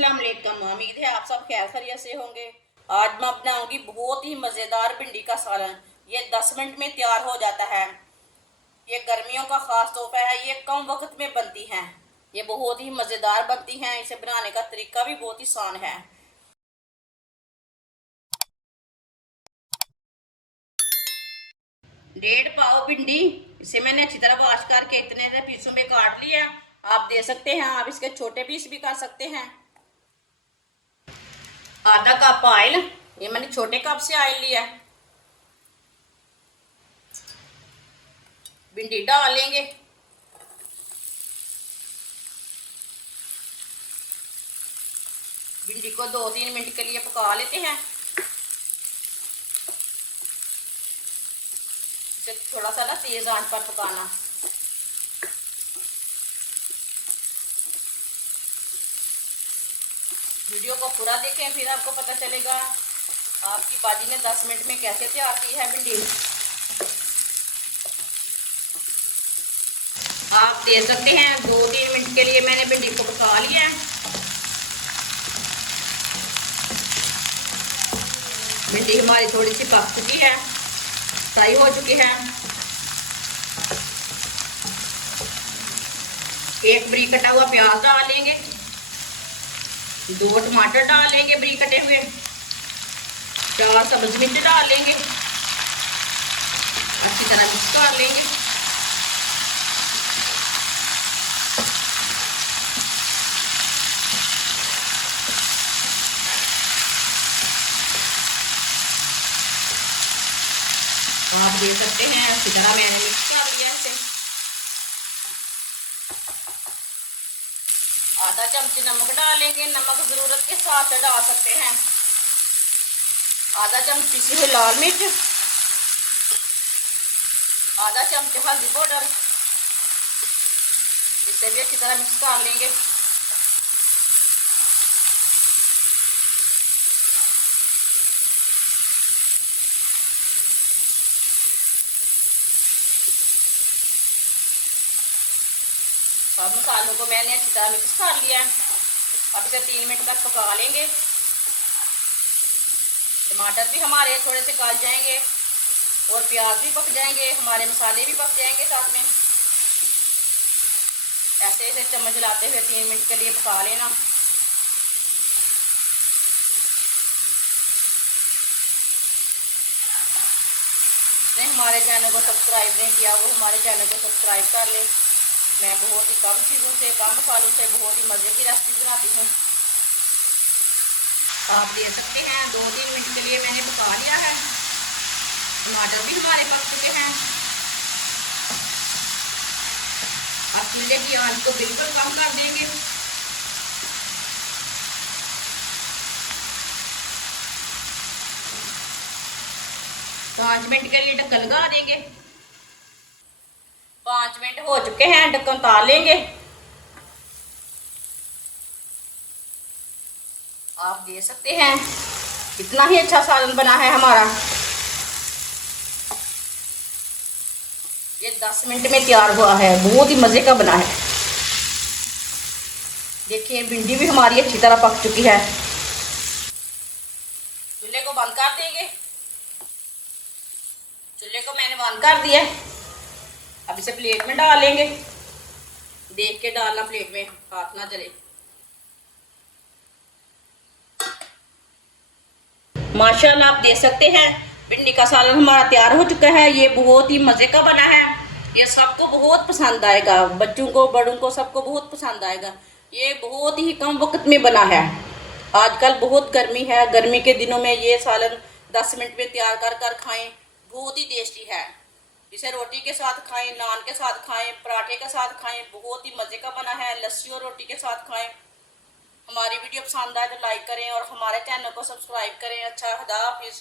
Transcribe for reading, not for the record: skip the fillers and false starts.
अस्सलाम वालेकुम। उम्मीद है आप सब खैर खैरियत से होंगे। आज मैं बनाऊंगी बहुत ही मज़ेदार भिंडी का सालन। ये 10 मिनट में तैयार हो जाता है। ये गर्मियों का ख़ास तोहफा है। ये कम वक्त में बनती हैं। ये बहुत ही मज़ेदार बनती हैं। इसे बनाने का तरीका भी बहुत ही आसान है। 1.5 पाव भिंडी, इसे मैंने अच्छी तरह वॉश करके इतने पीसों में काट लिया। आप दे सकते हैं, आप इसके छोटे पीस भी कर सकते हैं। आधा कप ऑयल, ये मैंने छोटे कप से ऑयल लिया। भिंडी डाल लेंगे। भिंडी को 2-3 मिनट के लिए पका लेते हैं। इसे थोड़ा सा ना तेज आंच पर पकाना। वीडियो को पूरा देखें, फिर आपको पता चलेगा आपकी बाजी ने 10 मिनट में कैसे तैयार की है भिंडी। आप दे सकते हैं 2-3 मिनट के लिए मैंने भिंडी को पका लिया है। भिंडी हमारी थोड़ी सी पक चुकी है, फ्राई हो चुकी है। एक बरीक कटा हुआ प्याज डाल लेंगे, 2 टमाटर डाल लेंगे बरीक कटे हुए, 4 सब्ज मिर्च डाल लेंगे, अच्छी तरह मिक्स कर लेंगे। आप देख सकते हैं अच्छी तरह मैंने मिक्स कर लिया इसे। आधा चम्मच नमक डालेंगे, नमक ज़रूरत के हिसाब से डाल सकते हैं। आधा चम्मच पिसी हुई लाल मिर्च, आधा चम्मच हल्दी पाउडर, इसे भी अच्छी तरह मिक्स कर लेंगे। अब मसालों को मैंने अच्छी तरह मिक्स कर लिया है। अब इसे 3 मिनट तक पका लेंगे। टमाटर भी हमारे थोड़े से गल जाएंगे और प्याज भी पक जाएंगे, हमारे मसाले भी पक जाएंगे साथ में। ऐसे ऐसे चम्मच लाते हुए 3 मिनट के लिए पका लेना। जिसने हमारे चैनल को सब्सक्राइब नहीं किया वो हमारे चैनल को सब्सक्राइब कर ले। मैं बहुत ही कम चीज़ों से, कम मसालों से बहुत ही मज़े की रेसिपी बनाती हूँ। आप दे सकते हैं 2-3 मिनट के लिए मैंने पका लिया है। टमाटर भी हमारे पक चुके हैं। अब चूल्हे की आंच को बिल्कुल कम कर देंगे। पाँच मिनट के लिए ढक्कन लगा देंगे। 5 मिनट हो चुके हैं, ढक्कन उतार लेंगे। आप दे सकते हैं कितना ही अच्छा सालन बना है हमारा। ये 10 मिनट में तैयार हुआ है, बहुत ही मज़े का बना है। देखिए भिंडी भी हमारी अच्छी तरह पक चुकी है। चूल्हे को बंद कर देंगे। चूल्हे को मैंने बंद कर दिया। अब इसे प्लेट में डाल लेंगे। देख के डालना प्लेट में, हाथ ना जले। माशाल्लाह आप देख सकते हैं भिंडी का सालन हमारा तैयार हो चुका है। ये बहुत ही मज़े का बना है। ये सबको बहुत पसंद आएगा, बच्चों को, बड़ों को, सबको बहुत पसंद आएगा। ये बहुत ही कम वक्त में बना है। आजकल बहुत गर्मी है, गर्मी के दिनों में ये सालन 10 मिनट में तैयार कर कर खाएं, बहुत ही टेस्टी है। इसे रोटी के साथ खाएं, नान के साथ खाएं, पराठे के साथ खाएं, बहुत ही मज़े का बना है। लस्सी और रोटी के साथ खाएं। हमारी वीडियो पसंद आए तो लाइक करें और हमारे चैनल को सब्सक्राइब करें। अच्छा, खुदा हाफिज़।